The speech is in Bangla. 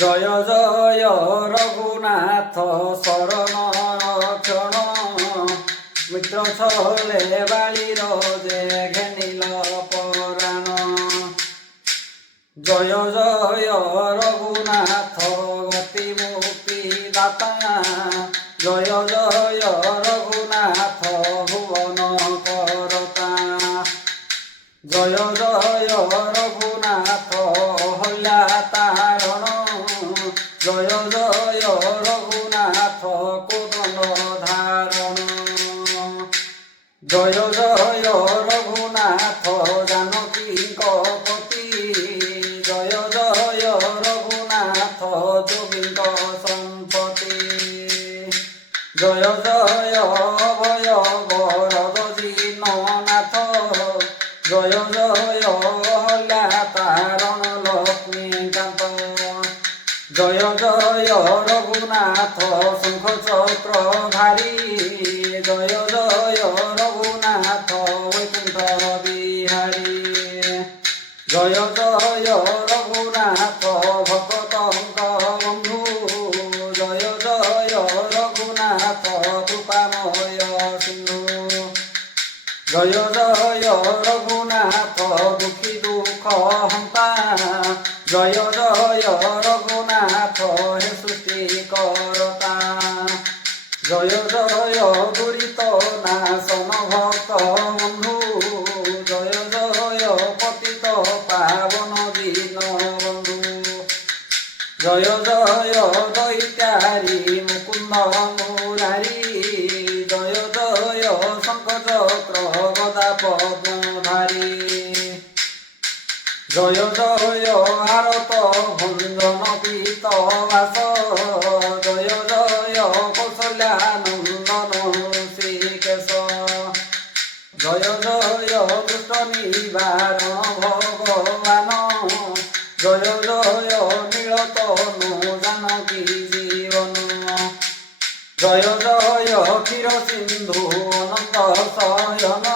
জয় জয় রঘুনাথ শরণ রক্ষণ মিত্র ছলে বাড়ির যে ঘেনিল পরাণ। জয় জয় রঘুনাথ গতি মুক্তি দাতা জয় জয় রঘুনাথ ভুবন করতা। জয় জয় রঘুনাথ হল্যা তারণ জয় জয় রঘুনাথ কোদন ধারণ। জয় জয় রঘুনাথ জানকী পতি জয় জয় রঘুনাথ যোগীন্দ সম্পতি। জয় জয় ভয় বরদ দীননাথ জয় জয় হল্যা তারণ লক্ষ্মীকান্ত। জয় জয় রঘুনাথ শঙ্খ চক্র ধারী জয় জয় রঘুনাথ বৈকুণ্ঠ বিহারী। জয় জয় রঘুনাথ ভক্তঙ্ক বন্ধু জয় জয় রঘুনাথ কৃপাময় সিন্ধু। জয় জয় রঘুনাথ দুঃখী দুঃখ হন্তা জয় জয় রঘুনাথ হে সৃষ্টি করতা। জয় জয় দুরিত নাশন ভক্ত বন্ধু জয় জয় পতিত পাবন দীন বন্ধু। জয় জয় দৈত্যারি মুকুন্দ মুরারি জয় জয় শঙ্খ চক্র গদা পদ্মধারী। জয় জয় ভারত ভঞ্জন পীত বাস জয় জয় কৌশল্যানন্দন শ্রীকেশ। জয় জয় দুষ্ট নিবারণ ভগবান জয় জয় নীলতনু জানকী জীবন। জয় জয় ক্ষীর সিন্ধু অনন্ত শয়ন